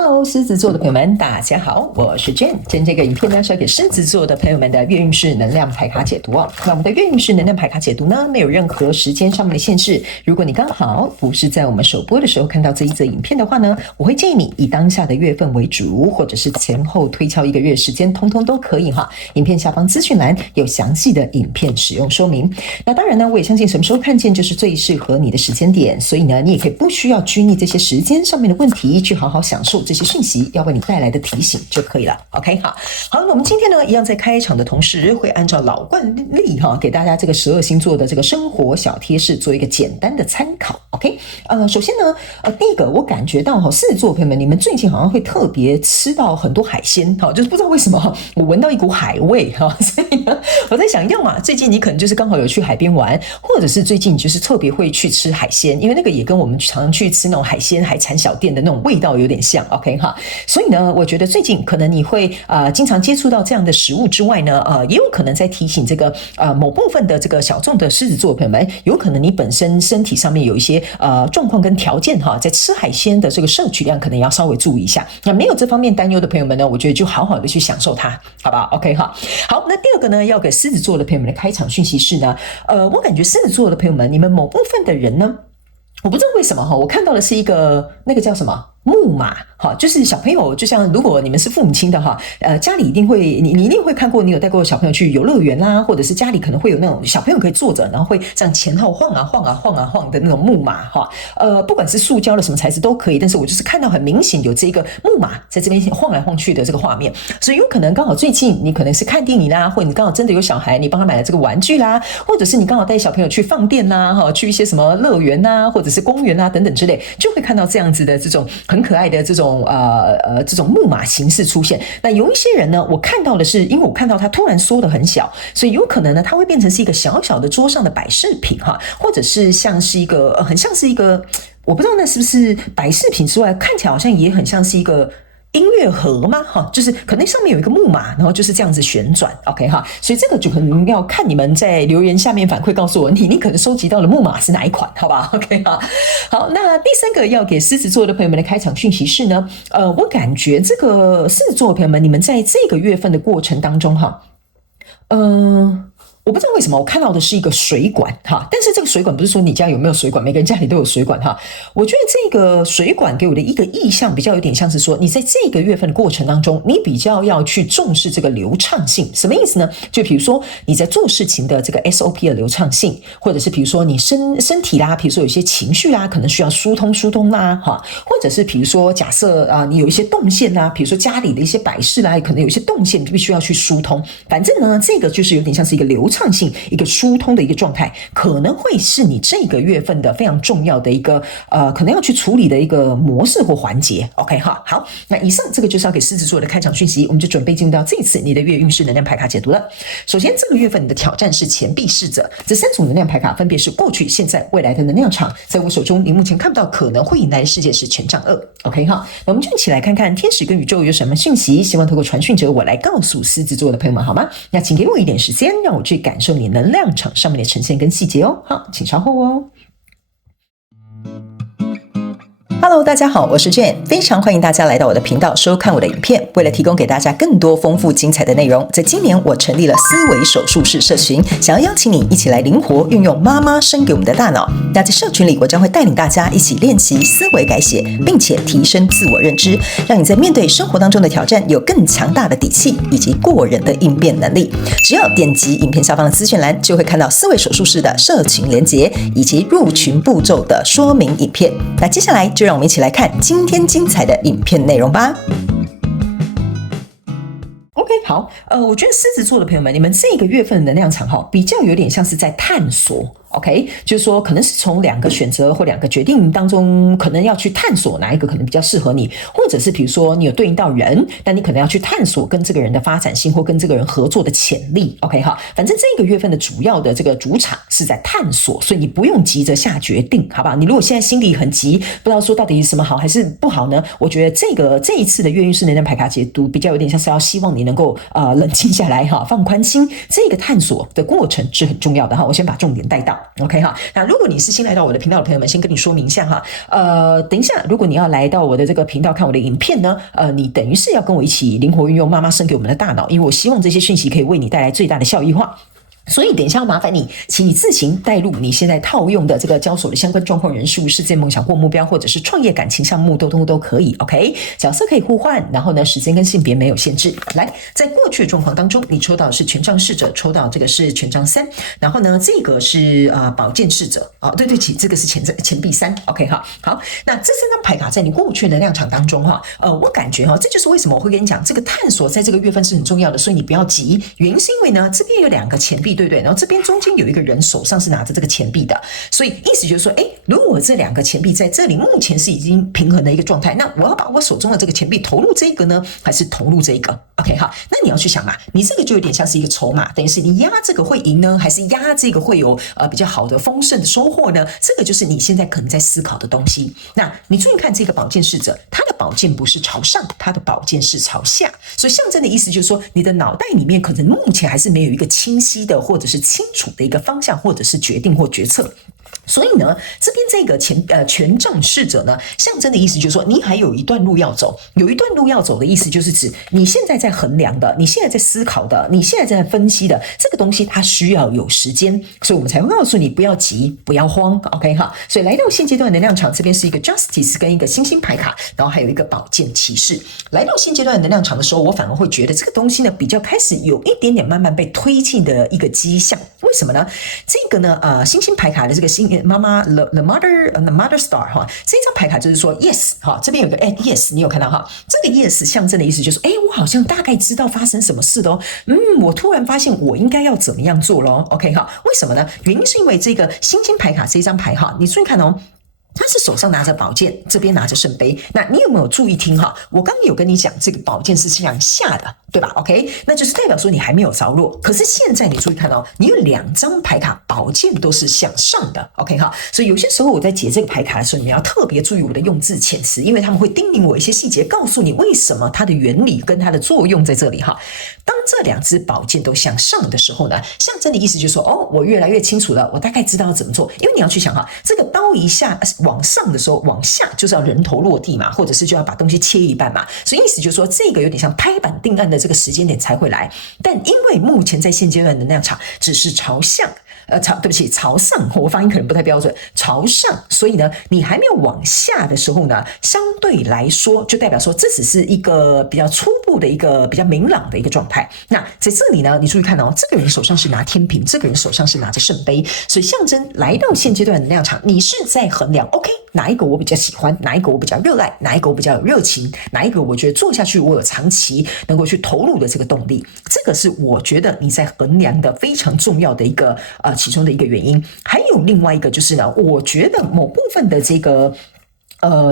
Hello，狮子座的朋友们，大家好，我是 Jane。今天这个影片呢是要给狮子座的朋友们的月运势能量牌卡解读哦。那我们的月运势能量牌卡解读呢，没有任何时间上面的限制。如果你刚好不是在我们首播的时候看到这一则影片的话呢，我会建议你以当下的月份为主，或者是前后推敲1个月时间，通通都可以哈。影片下方资讯栏有详细的影片使用说明。那当然呢，我也相信什么时候看见就是最适合你的时间点，所以呢，你也可以不需要拘泥这些时间上面的问题，去好好享受这些讯息要为你带来的提醒就可以了。OK， 好，那我们今天呢，一样在开场的同时，会按照老惯例哈，给大家这个12星座的这个生活小贴士做一个简单的参考。OK，首先呢，第一个我感觉到狮子座朋友们，你们最近好像会特别吃到很多海鲜哈，就是不知道为什么我闻到一股海味哈，所以呢，我在想，要么最近你可能就是刚好有去海边玩，或者是最近你就是特别会去吃海鲜，因为那个也跟我们常常去吃那种海鲜海产小店的那种味道有点像。OK 哈，所以呢，我觉得最近可能你会经常接触到这样的食物之外呢，也有可能在提醒这个某部分的这个小众的狮子座朋友们，有可能你本身身体上面有一些状况跟条件哈，在吃海鲜的这个摄取量可能要稍微注意一下。那没有这方面担忧的朋友们呢，我觉得就好好的去享受它，好不好 ？OK 哈。好，那第二个呢，要给狮子座的朋友们的开场讯息是呢，我感觉狮子座的朋友们，你们某部分的人呢，我不知道为什么哈，我看到的是一个那个叫什么木马。好，就是小朋友，就像如果你们是父母亲的哈，家里一定会，你一定会看过，你有带过小朋友去游乐园啦，或者是家里可能会有那种小朋友可以坐着，然后会这样前后晃啊晃啊晃啊晃的那种木马哈，不管是塑胶的什么材质都可以，但是我就是看到很明显有这个木马在这边晃来晃去的这个画面，所以有可能刚好最近你可能是看电影啦，或者你刚好真的有小孩，你帮他买了这个玩具啦，或者是你刚好带小朋友去放电啦，哈，去一些什么乐园啦，或者是公园啦等等之类，就会看到这样子的这种很可爱的这种这种木马形式出现。那有一些人呢，我看到的是，因为我看到它突然缩得很小，所以有可能呢，它会变成是一个小小的桌上的摆饰品哈，或者是像是一个很像是一个，我不知道那是不是摆饰品之外，看起来好像也很像是一个音乐盒吗？哈，就是可能上面有一个木马，然后就是这样子旋转 ，OK 哈，所以这个就可能要看你们在留言下面反馈告诉我，你可能收集到的木马是哪一款，好吧 ？OK 哈，好，那第三个要给狮子座的朋友们的开场讯息是呢，我感觉这个狮子座的朋友们，你们在这个月份的过程当中哈，我不知道为什么我看到的是一个水管哈，但是这个水管不是说你家有没有水管，每个人家里都有水管哈。我觉得这个水管给我的一个意象比较有点像是说，你在这个月份的过程当中，你比较要去重视这个流畅性。什么意思呢？就比如说你在做事情的这个 SOP 的流畅性，或者是比如说你身体啦，比如说有些情绪啦，可能需要疏通啦哈，或者是比如说假设你有一些动线啦，比如说家里的一些摆饰啦，可能有一些动线必须要去疏通。反正呢，这个就是有点像是一个流畅性一个疏通的一个状态，可能会是你这个月份的非常重要的一个可能要去处理的一个模式或环节。OK 哈，好，那以上这个就是要给狮子座的开场讯息，我们就准备进入到这一次你的月运势能量牌卡解读了。首先，这个月份你的挑战是钱币侍者，这3组能量牌卡分别是过去、现在、未来的能量场，在我手中，你目前看不到可能会迎来的世界是权杖2。OK 哈，那我们就一起来看看天使跟宇宙有什么讯息，希望透过传讯者我来告诉狮子座的朋友们好吗？那请给我一点时间，让我去感受你能量场上面的呈现跟细节哦。好，请稍后哦。Hello， 大家好，我是 Jane， 非常欢迎大家来到我的频道收看我的影片。为了提供给大家更多丰富精彩的内容，在今年我成立了思维手术室社群，想要邀请你一起来灵活运用妈妈生给我们的大脑。那在社群里，我将会带领大家一起练习思维改写，并且提升自我认知，让你在面对生活当中的挑战有更强大的底气以及过人的应变能力。只要点击影片下方的资讯栏，就会看到思维手术室的社群连结以及入群步骤的说明影片。那接下来就让我们一起来看今天精彩的影片内容吧。OK， 好，我觉得狮子座的朋友们，你们这个月份的能量场比较有点像是在探索。OK， 就是说可能是从2个选择或2个决定当中，可能要去探索哪一个可能比较适合你，或者是比如说你有对应到人，但你可能要去探索跟这个人的发展性或跟这个人合作的潜力。OK 哈，反正这个月份的主要的这个主场是在探索，所以你不用急着下决定，好不好？你如果现在心里很急，不知道说到底什么好还是不好呢？我觉得这一次的月运势能量牌卡解读比较有点像是要希望你能够冷静下来哈，放宽心，这个探索的过程是很重要的哈。我先把重点带到。道 ，OK 哈。那如果你是新来到我的频道的朋友们，先跟你说明一下哈，等一下如果你要来到我的这个频道看我的影片呢，你等于是要跟我一起灵活运用妈妈生给我们的大脑，因为我希望这些讯息可以为你带来最大的效益化。所以等一下要麻烦你，请你自行带入你现在套用的这个交手的相关状况、人数、世界梦想或目标，或者是创业感情项目，都可以。OK， 角色可以互换，然后呢，时间跟性别没有限制。来，在过去的状况当中，你抽到的是权杖侍者，抽到这个是权杖3，然后呢，这个是宝剑侍者对不起，这个是钱币3。OK 哈，好，那这3张牌卡在你过去的能量场当中哈，我感觉这就是为什么我会跟你讲，这个探索在这个月份是很重要的，所以你不要急。原因是因为呢，这边有2个钱币。对不对？然后这边中间有一个人手上是拿着这个钱币的，所以意思就是说，如果这2个钱币在这里目前是已经平衡的一个状态，那我要把我手中的这个钱币投入这个呢，还是投入这个 ？OK 好，那你要去想嘛，你这个就有点像是一个筹码，等于是你压这个会赢呢，还是压这个会有比较好的丰盛的收获呢？这个就是你现在可能在思考的东西。那你注意看这个宝剑侍者，他的宝剑不是朝上，他的宝剑是朝下，所以象征的意思就是说，你的脑袋里面可能目前还是没有一个清晰的或者是清楚的一个方向，或者是决定或决策。所以呢，这边这个权杖侍者呢，象征的意思就是说，你还有一段路要走。有一段路要走的意思，就是指你现在在衡量的，你现在在思考的，你现在在分析的这个东西，它需要有时间，所以我们才会告诉你不要急，不要慌。OK 哈，所以来到现阶段的能量场，这边是一个 Justice 跟一个星星牌卡，然后还有一个宝剑骑士。来到现阶段的能量场的时候，我反而会觉得这个东西呢，比较开始有一点点慢慢被推进的一个迹象。为什么呢？这个呢，星星牌卡的这个妈妈 the mother star 哈，这张牌卡就是说 yes 哈，这边有个yes， 你有看到哈？这个 yes 象征的意思就是我好像大概知道发生什么事的哦，我突然发现我应该要怎么样做咯 OK 哈？为什么呢？原因是因为这个星星牌卡这张牌哈，你注意看哦。他是手上拿着宝剑，这边拿着圣杯。那你有没有注意听哈？我刚刚有跟你讲，这个宝剑是向下的，对吧 ？OK， 那就是代表说你还没有着落。可是现在你注意看哦，你有2张牌卡，宝剑都是向上的。OK 哈，所以有些时候我在解这个牌卡的时候，你要特别注意我的用字遣词，因为他们会叮咛我一些细节，告诉你为什么它的原理跟它的作用在这里哈。当这2支宝剑都向上的时候呢，象征的意思就是说，我越来越清楚了，我大概知道怎么做。因为你要去想哈，这个刀一下往上的时候，往下就是要人头落地嘛，或者是就要把东西切一半嘛，所以意思就是说，这个有点像拍板定案的这个时间点才会来。但因为目前在现阶段的能量场只是朝向。对不起，朝上，我发音可能不太标准，朝上，所以呢，你还没有往下的时候呢，相对来说，就代表说这只是一个比较初步的一个比较明朗的一个状态。那在这里呢，你注意看哦，这个人手上是拿天平，这个人手上是拿着圣杯，所以象征来到现阶段的能量场，你是在衡量 ，OK， 哪一个我比较喜欢，哪一个我比较热爱，哪一个我比较有热情，哪一个我觉得做下去我有长期能够去投入的这个动力，这个是我觉得你在衡量的非常重要的一个其中的一个原因。还有另外一个就是呢，我觉得某部分的这个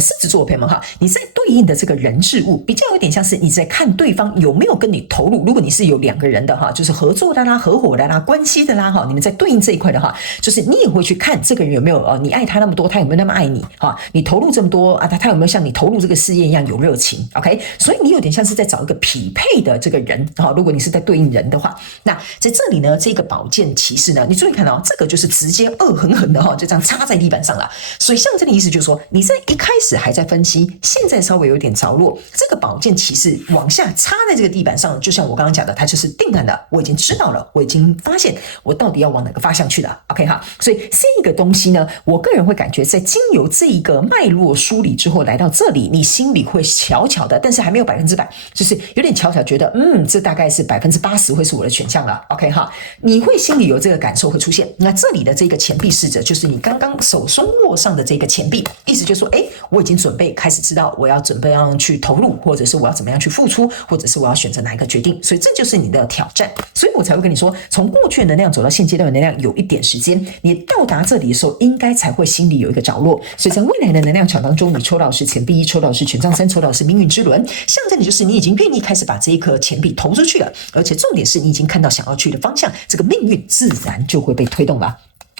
狮子座的朋友们哈，你在对应的这个人事物比较有点像是你在看对方有没有跟你投入。如果你是有2个人的哈，就是合作的啦、合伙的啦、关系的啦哈，你们在对应这一块的话，就是你也会去看这个人有没有你爱他那么多，他有没有那么爱你哈？你投入这么多他有没有像你投入这个事业一样有热情 ？OK， 所以你有点像是在找一个匹配的这个人哈。如果你是在对应人的话，那在这里呢，这个宝剑骑士呢，你注意看到这个就是直接恶狠狠的哈，就这样插在地板上了。所以象征的意思就是说，你在一开始还在分析，现在稍微有点着落。这个宝剑骑士往下插在这个地板上，就像我刚刚讲的，它就是定案的。我已经知道了，我已经发现我到底要往哪个方向去了。OK 哈，所以这个东西呢，我个人会感觉，在经由这一个脉络梳理之后，来到这里，你心里会悄悄的，但是还没有100%，就是有点悄悄觉得，这大概是80%会是我的选项了。OK 哈，你会心里有这个感受会出现。那这里的这个钱币侍者，就是你刚刚手中握上的这个钱币，意思就是说，我已经准备开始知道我要准备要去投入，或者是我要怎么样去付出，或者是我要选择哪一个决定，所以这就是你的挑战。所以我才会跟你说，从过去的能量走到现阶段的能量有一点时间，你到达这里的时候，应该才会心里有一个着落。所以在未来的能量场当中，你抽到的是钱币1，抽到的是权杖3，抽到的是命运之轮，象征的就是你已经愿意开始把这一颗钱币投出去了，而且重点是你已经看到想要去的方向，这个命运自然就会被推动了。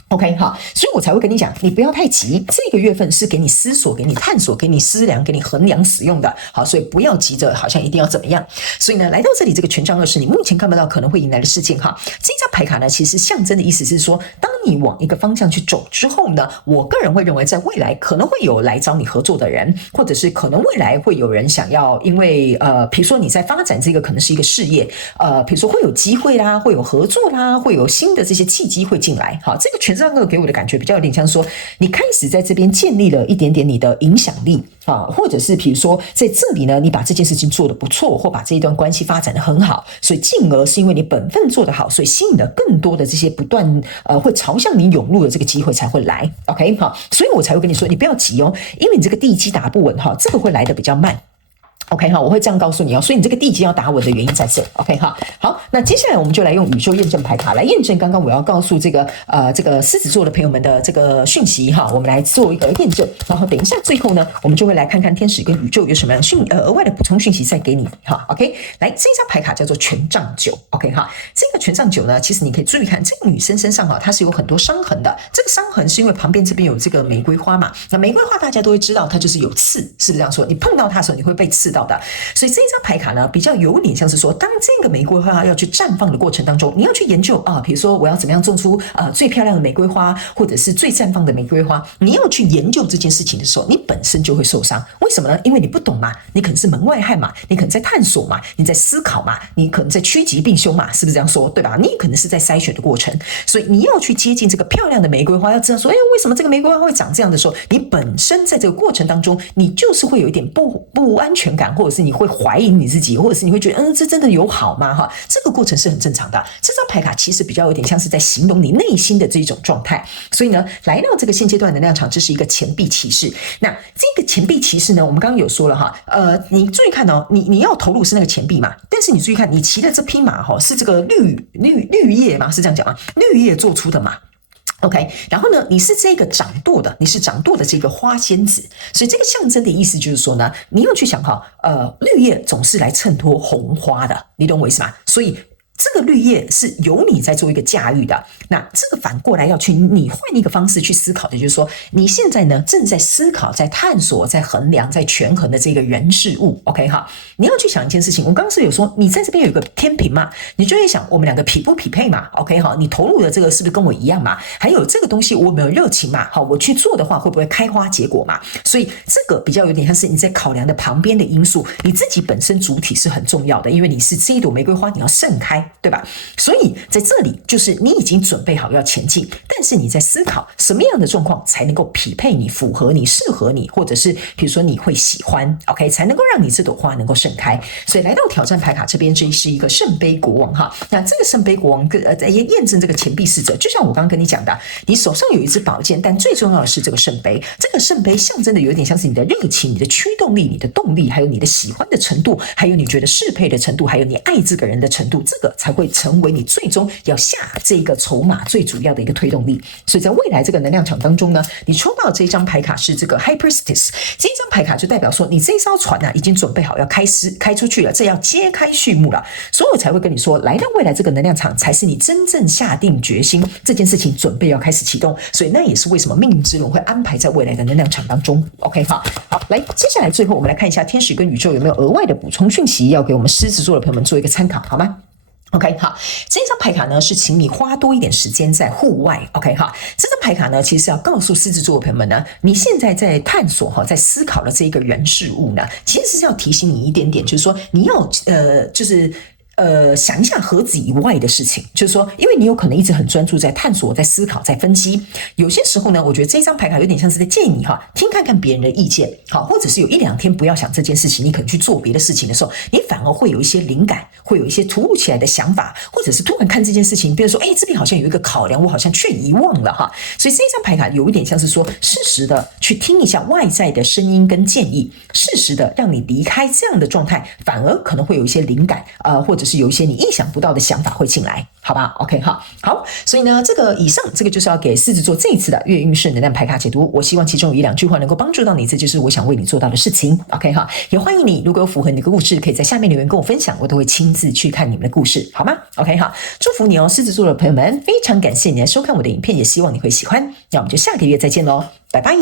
OK 好，所以我才会跟你讲，你不要太急，这个月份是给你思索、给你探索、给你思量、给你衡量使用的。好，所以不要急着好像一定要怎么样。所以呢，来到这里这个权杖2是你目前看不到可能会迎来的事件哈。这张牌卡呢，其实象征的意思是说，当你往一个方向去走之后呢，我个人会认为在未来可能会有来找你合作的人，或者是可能未来会有人想要，因为比如说你在发展这个可能是一个事业，比如说会有机会啦，会有合作啦，会有新的这些契机会进来。好，这个权杖二给我的感觉比较有点像说，你开始在这边建立了一点点你的影响力啊，或者是比如说在这里呢，你把这件事情做得不错，或把这一段关系发展得很好，所以进而是因为你本分做得好，所以吸引了更多的这些不断会朝向你涌入的这个机会才会来。OK， 好，所以我才会跟你说，你不要急哦，因为你这个地基打不稳哈，这个会来得比较慢。OK 哈，我会这样告诉你哦，所以你这个地基要打稳的原因在这。OK 哈，好，那接下来我们就来用宇宙验证牌卡来验证刚刚我要告诉这个狮子座的朋友们的这个讯息哈，我们来做一个验证，然后等一下最后呢，我们就会来看看天使跟宇宙有什么样的额外的补充讯息再给你哈。OK， 来这一张牌卡叫做权杖九。OK 哈，这个权杖九呢，其实你可以注意看这个女生身上哈，它是有很多伤痕的。这个伤痕是因为旁边这边有这个玫瑰花嘛，那玫瑰花大家都会知道它就是有刺，是不是这样说？你碰到它的时候你会被刺到的。所以这一张牌卡呢，比较有点像是说，当这个玫瑰花要去绽放的过程当中，你要去研究啊，比如说我要怎么样种出最漂亮的玫瑰花，或者是最绽放的玫瑰花，你要去研究这件事情的时候，你本身就会受伤。为什么呢？因为你不懂嘛，你可能是门外汉嘛，你可能在探索嘛，你在思考嘛，你可能在趋吉避凶嘛，是不是这样说？对吧？你可能是在筛选的过程，所以你要去接近这个漂亮的玫瑰花，要知道说，为什么这个玫瑰花会长这样的时候，你本身在这个过程当中，你就是会有一点不安全感，或者是你会怀疑你自己，或者是你会觉得，这真的有好吗？哈，这个过程是很正常的。这张牌卡其实比较有点像是在形容你内心的这种状态。所以呢，来到这个现阶段的能量场，这是一个钱币骑士。那这个钱币骑士呢，我们刚刚有说了哈，你注意看哦，你要投入是那个钱币嘛，但是你注意看，你骑的这匹马哈，是这个绿叶嘛，是这样讲吗？绿叶做出的马。OK， 然后呢，你是这个掌舵的，你是掌舵的这个花仙子，所以这个象征的意思就是说呢，你要去想哈，绿叶总是来衬托红花的，你懂我意思吗？所以这个绿叶是由你在做一个驾驭的，那这个反过来要去你换一个方式去思考的，就是说你现在呢正在思考、在探索、在衡量、在权衡的这个人事物。OK 哈，你要去想一件事情，我刚刚是有说你在这边有一个天平嘛，你就会想我们两个匹不匹配嘛。OK 哈，你投入的这个是不是跟我一样嘛？还有这个东西我有没有热情嘛？好，我去做的话会不会开花结果嘛？所以这个比较有点像是你在考量的旁边的因素，你自己本身主体是很重要的，因为你是这一朵玫瑰花，你要盛开。对吧？所以在这里就是你已经准备好要前进，但是你在思考什么样的状况才能够匹配你、符合你、适合你，或者是比如说你会喜欢 ，OK， 才能够让你这朵花能够盛开。所以来到挑战牌卡这边，这是一个圣杯国王哈。那这个圣杯国王也验证这个钱币侍者，就像我刚刚跟你讲的，你手上有一支宝剑，但最重要的是这个圣杯。这个圣杯象征的有点像是你的热情、你的驱动力、你的动力，还有你的喜欢的程度，还有你觉得适配的程度，还有你爱这个人的程度，这个才会成为你最终要下这个筹码最主要的一个推动力。所以在未来这个能量场当中呢，你抽到这张牌卡是这个 High Priestess， 这张牌卡就代表说你这艘船已经准备好要开出去了，这要揭开序幕了。所以我才会跟你说，来到未来这个能量场才是你真正下定决心这件事情准备要开始启动。所以那也是为什么命运之轮会安排在未来的能量场当中。OK 好，来接下来最后我们来看一下天使跟宇宙有没有额外的补充讯息要给我们狮子座的朋友们做一个参考，好吗？OK 好，这张牌卡呢是请你花多一点时间在户外。OK 好，这张牌卡呢其实要告诉狮子座的朋友们呢，你现在在探索在思考的这个人事物呢，其实是要提醒你一点点，就是说你要想一下盒子以外的事情，就是说，因为你有可能一直很专注在探索、在思考、在分析，有些时候呢，我觉得这张牌卡有点像是在建议你听看看别人的意见，好，或者是有一两天不要想这件事情，你可能去做别的事情的时候，你反而会有一些灵感，会有一些突如其来的想法，或者是突然看这件事情，比如说，这边好像有一个考量，我好像却遗忘了哈，所以这张牌卡有一点像是说，适时的去听一下外在的声音跟建议，适时的让你离开这样的状态，反而可能会有一些灵感，或者是有一些你意想不到的想法会进来，好吧 ？OK 好，所以呢，以上这个就是要给狮子座这一次的月运势能量牌卡解读。我希望其中有一两句话能够帮助到你，这就是我想为你做到的事情。OK 哈，也欢迎你，如果有符合你的故事，可以在下面留言跟我分享，我都会亲自去看你们的故事，好吗 ？OK 哈，祝福你哦，狮子座的朋友们，非常感谢你来收看我的影片，也希望你会喜欢。那我们就下个月再见喽，拜拜。